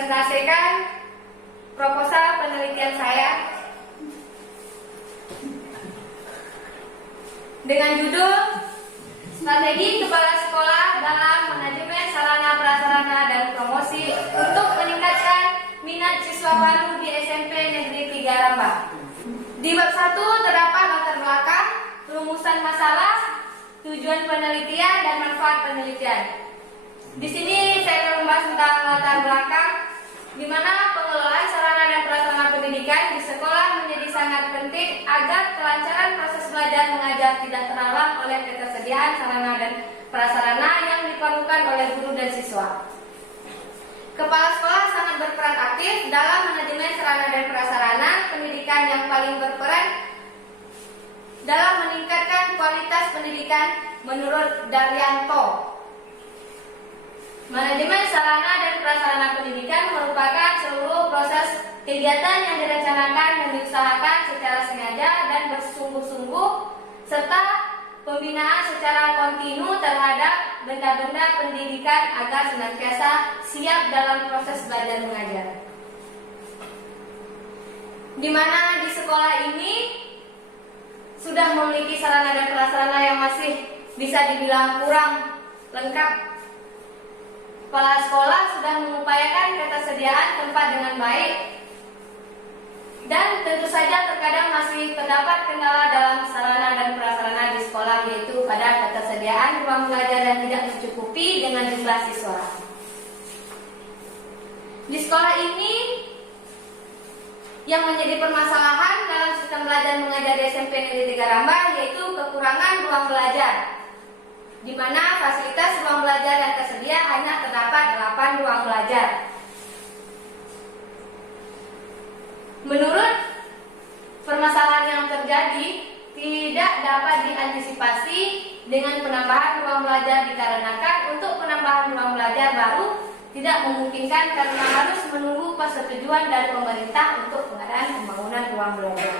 mempresentasikan proposal penelitian saya dengan judul Strategi Kepala Sekolah dalam Manajemen Sarana Prasarana dan Promosi untuk Meningkatkan Minat Siswa Baru di SMP Negeri 3 Rambah. Di bab 1 terdapat latar belakang, rumusan masalah, tujuan penelitian, dan manfaat penelitian. Di sini saya akan membahas tentang latar belakang, di mana pengelolaan sarana dan prasarana pendidikan di sekolah menjadi sangat penting agar kelancaran proses belajar mengajar tidak terhalang oleh ketersediaan sarana dan prasarana yang diperlukan oleh guru dan siswa. Kepala sekolah sangat berperan aktif dalam manajemen sarana dan prasarana pendidikan yang paling berperan dalam meningkatkan kualitas pendidikan menurut Daryanto. Manajemen sarana dan prasarana pendidikan merupakan seluruh proses kegiatan yang direncanakan dan diusahakan secara sengaja dan bersungguh-sungguh serta pembinaan secara kontinu terhadap benda-benda pendidikan agar senantiasa siap dalam proses belajar mengajar. Di mana di sekolah ini sudah memiliki sarana dan prasarana yang masih bisa dibilang kurang lengkap. Kepala sekolah sudah mengupayakan ketersediaan tempat dengan baik, dan tentu saja terkadang masih terdapat kendala dalam sarana dan prasarana di sekolah, yaitu pada ketersediaan ruang belajar dan tidak mencukupi dengan jumlah siswa. Di sekolah ini yang menjadi permasalahan dalam sistem belajar mengajar di SMP Negeri 3 Rambah yaitu kekurangan ruang belajar, di mana fasilitas ruang belajar yang tersedia hanya terdapat 8 ruang belajar. Menurut permasalahan yang terjadi, tidak dapat diantisipasi dengan penambahan ruang belajar dikarenakan untuk penambahan ruang belajar baru tidak memungkinkan karena harus menunggu persetujuan dari pemerintah untuk pengadaan pembangunan ruang belajar.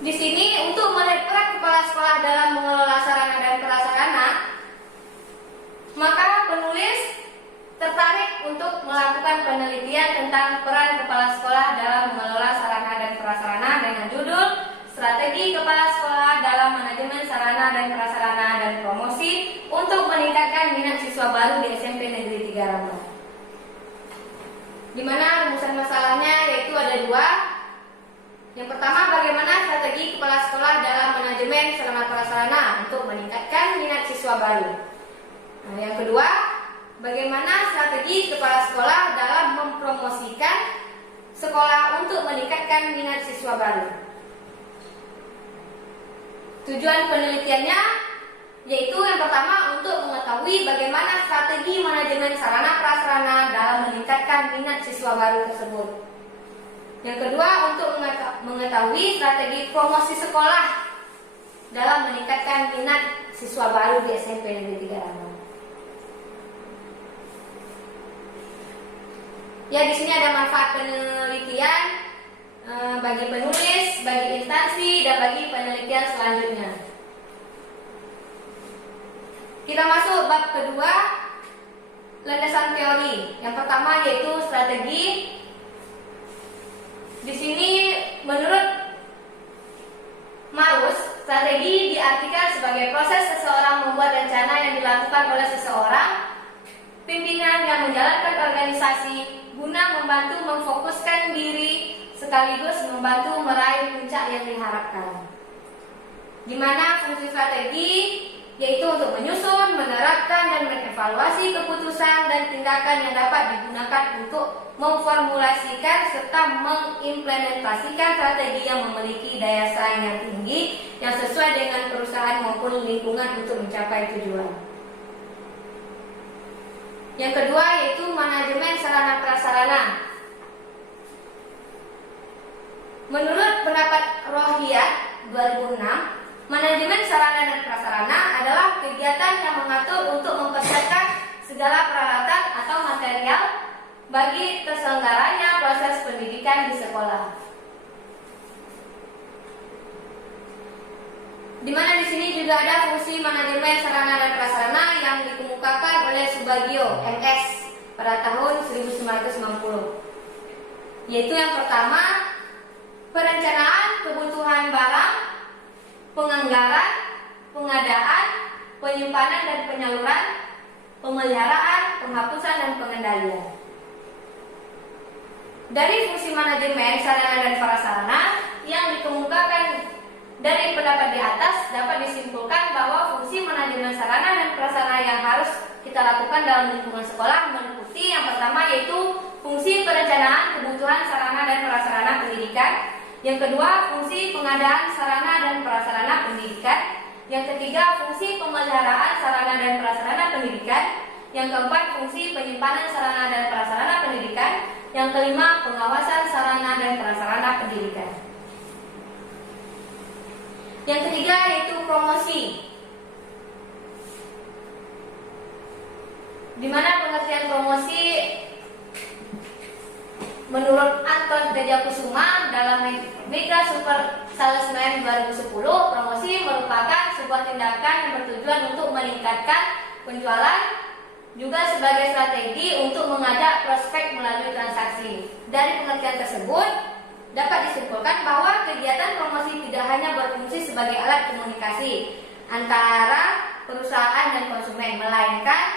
Di sini untuk melihat peran kepala sekolah dalam mengelola sarana dan prasarana, maka penulis tertarik untuk melakukan penelitian tentang peran kepala sekolah dalam mengelola sarana dan prasarana dengan judul Strategi Kepala Sekolah dalam Manajemen Sarana dan Prasarana dan Promosi untuk Meningkatkan Minat Siswa Baru di SMP Negeri 3 Rambah. Di mana rumusan masalahnya yaitu ada 2. Yang pertama, bagaimana strategi kepala sekolah dalam manajemen sarana prasarana untuk meningkatkan minat siswa baru. Nah, yang kedua, bagaimana strategi kepala sekolah dalam mempromosikan sekolah untuk meningkatkan minat siswa baru. Tujuan penelitiannya yaitu yang pertama untuk mengetahui bagaimana strategi manajemen sarana prasarana dalam meningkatkan minat siswa baru tersebut. Yang kedua, untuk mengetahui strategi promosi sekolah dalam meningkatkan minat siswa baru di SMP Negeri 3 Rambah. Ya, di sini ada manfaat penelitian bagi penulis, bagi instansi, dan bagi penelitian selanjutnya. Kita masuk bab kedua, landasan teori. Yang pertama yaitu strategi. Di sini menurut Marus, strategi diartikan sebagai proses seseorang membuat rencana yang dilakukan oleh seseorang pimpinan yang menjalankan organisasi guna membantu memfokuskan diri sekaligus membantu meraih puncak yang diharapkan. Di mana fungsi strategi yaitu untuk menyusun, menerapkan, dan mengevaluasi keputusan dan tindakan yang dapat digunakan untuk memformulasikan serta mengimplementasikan strategi yang memiliki daya saing yang tinggi yang sesuai dengan perusahaan maupun lingkungan untuk mencapai tujuan. Yang kedua yaitu manajemen sarana prasarana. Menurut pendapat Rohiyat 2006, manajemen sarana dan prasarana adalah kegiatan yang mengatur untuk mempersiapkan segala peralatan atau material bagi terselenggaranya proses pendidikan di sekolah. Di mana di sini juga ada fungsi manajemen sarana dan prasarana yang dikemukakan oleh Subagio MS pada tahun 1990. Yaitu yang pertama, perencanaan kebutuhan barang, penganggaran, pengadaan, penyimpanan dan penyaluran, pemeliharaan, penghapusan dan pengendalian. Dari fungsi manajemen sarana dan prasarana yang dikemukakan dari pendapat di atas dapat disimpulkan bahwa fungsi manajemen sarana dan prasarana yang harus kita lakukan dalam lingkungan sekolah meliputi yang pertama yaitu fungsi perencanaan kebutuhan sarana dan prasarana pendidikan, yang kedua fungsi pengadaan sarana dan prasarana pendidikan, yang ketiga fungsi pemeliharaan sarana dan prasarana pendidikan, yang keempat fungsi penyimpanan sarana dan prasarana pendidikan, yang kelima pengawasan sarana dan prasarana pendidikan. Yang ketiga yaitu promosi, di mana pengertian promosi menurut Anton Tejakusuma dalam Mega Super Salesman 2010, promosi merupakan sebuah tindakan yang bertujuan untuk meningkatkan penjualan juga sebagai strategi untuk mengajak prospek melalui transaksi. Dari pengertian tersebut dapat disimpulkan bahwa kegiatan promosi tidak hanya berfungsi sebagai alat komunikasi antara perusahaan dan konsumen, melainkan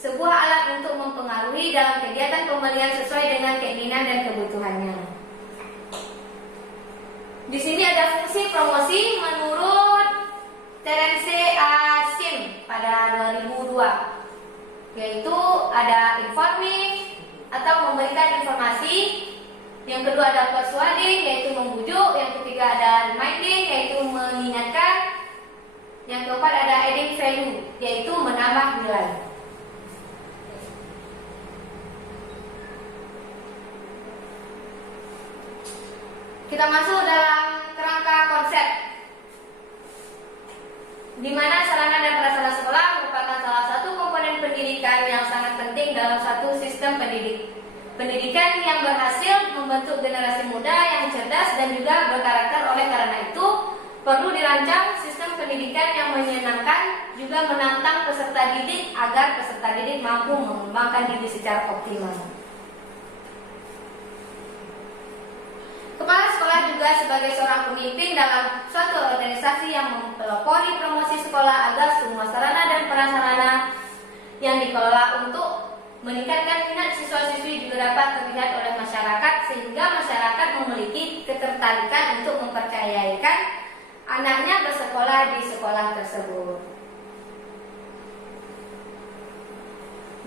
sebuah alat untuk mempengaruhi dalam kegiatan pembelian sesuai dengan keinginan dan kebutuhannya. Di sini ada fungsi promosi menurut Terence A. Sim pada 2002, yaitu ada informing atau memberikan informasi, yang kedua ada persuading yaitu membujuk, yang ketiga ada reminding yaitu mengingatkan, yang keempat ada adding value yaitu menambah nilai. Kita masuk dalam kerangka konsep, di mana sarana dan prasarana sekolah merupakan salah satu komponen pendidikan yang sangat penting dalam satu sistem pendidikan yang berhasil membentuk generasi muda yang cerdas dan juga berkarakter. Oleh karena itu, perlu dirancang sistem pendidikan yang menyenangkan juga menantang peserta didik agar peserta didik mampu mengembangkan diri secara optimal. Kepala sekolah juga sebagai seorang pemimpin dalam suatu organisasi yang mempelopori promosi sekolah agar semua sarana dan prasarana yang dikelola untuk meningkatkan minat siswa-siswi juga dapat terlihat oleh masyarakat, sehingga masyarakat memiliki ketertarikan untuk mempercayakan anaknya bersekolah di sekolah tersebut.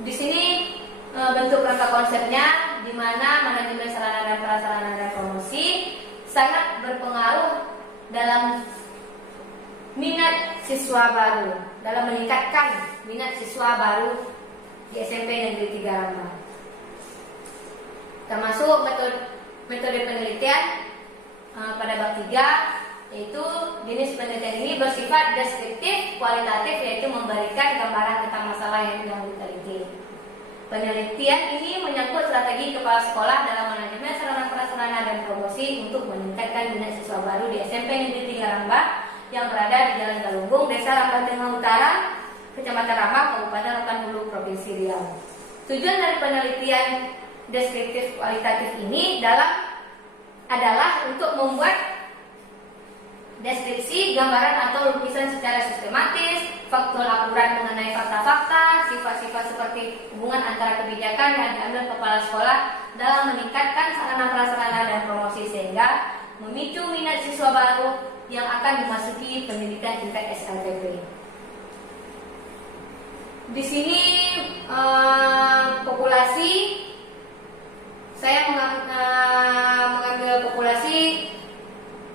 Di sini bentuk rangka konsepnya, di mana manajemen sarana dan prasarana dan promosi sangat berpengaruh dalam minat siswa baru, dalam meningkatkan minat siswa baru di SMP Negeri 3 Rambang. Termasuk metode penelitian pada bab 3, yaitu jenis penelitian ini bersifat deskriptif, kualitatif, yaitu memberikan gambaran tentang masalah yang diteliti. Penelitian ini menyangkut strategi kepala sekolah dalam manajemen sarana prasarana dan promosi untuk meningkatkan minat siswa baru di SMP Negeri 3 Rambang yang berada di Jalan Galunggung, Desa Rambang Tengah Utara, Kecamatan Rambang, Kabupaten Rokan Hulu, Provinsi Riau. Tujuan dari penelitian deskriptif kualitatif ini adalah untuk membuat deskripsi, gambaran atau lukisan secara sistematis, faktual akurat mengenai fakta-fakta, sifat-sifat seperti hubungan antara kebijakan yang diambil kepala sekolah dalam meningkatkan sarana prasarana dan promosi, sehingga memicu minat siswa baru yang akan memasuki pendidikan tingkat SLTP. Di sini populasi, saya mengambil populasi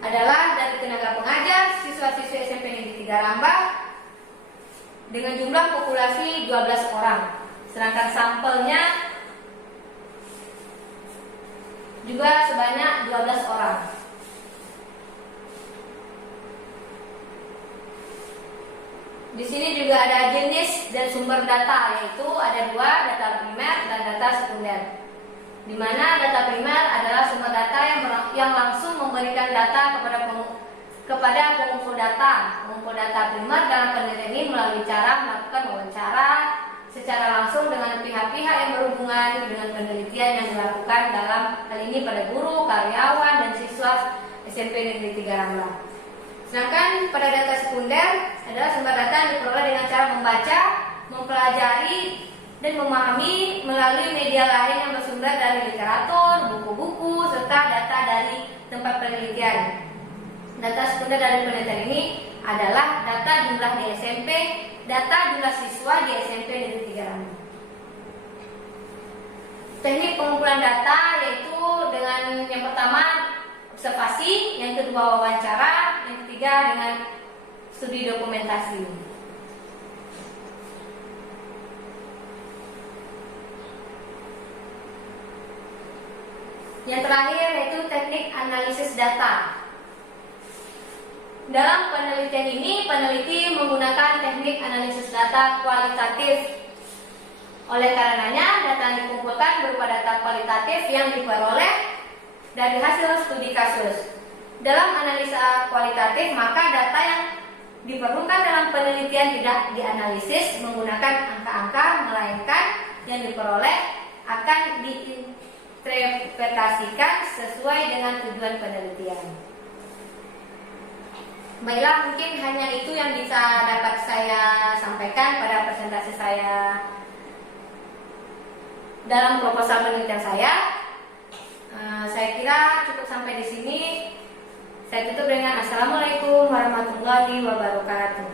adalah dari tenaga pengajar, siswa-siswi SMP Negeri 3 Rambang dengan jumlah populasi 12 orang. Sedangkan sampelnya juga sebanyak 12 orang. Di sini juga ada jenis dan sumber data, yaitu ada 2, data primer dan data sekunder. Di mana data primer adalah sumber data yang langsung memberikan data kepada kepada pengumpul data. Pengumpul data primer dalam penelitian ini melalui cara melakukan wawancara secara langsung dengan pihak-pihak yang berhubungan dengan penelitian yang dilakukan dalam hal ini pada guru, karyawan, dan siswa SMP Negeri 3 Rambla. Sedangkan pada data sekunder adalah sumber data yang diperoleh dengan cara membaca, mempelajari, dan memahami melalui media lain yang bersumber dari literatur, buku-buku, serta data dari tempat penelitian. Data sekunder dari penelitian ini adalah data jumlah di SMP, data jumlah siswa di SMP Negeri 3 Rambla. Teknik pengumpulan data yaitu dengan yang pertama observasi, yang kedua wawancara, yang ketiga dengan studi dokumentasi. Yang terakhir yaitu teknik analisis data. Dalam penelitian ini, peneliti menggunakan teknik analisis data kualitatif. Oleh karenanya, data yang dikumpulkan berupa data kualitatif yang diperoleh dari hasil studi kasus. Dalam analisa kualitatif, maka data yang diperlukan dalam penelitian tidak dianalisis menggunakan angka-angka, melainkan yang diperoleh akan diinterpretasikan sesuai dengan tujuan penelitian. Baiklah, mungkin hanya itu yang bisa dapat saya sampaikan pada presentasi saya dalam proposal penelitian saya. Saya kira cukup sampai di sini. Saya tutup dengan Assalamualaikum warahmatullahi wabarakatuh.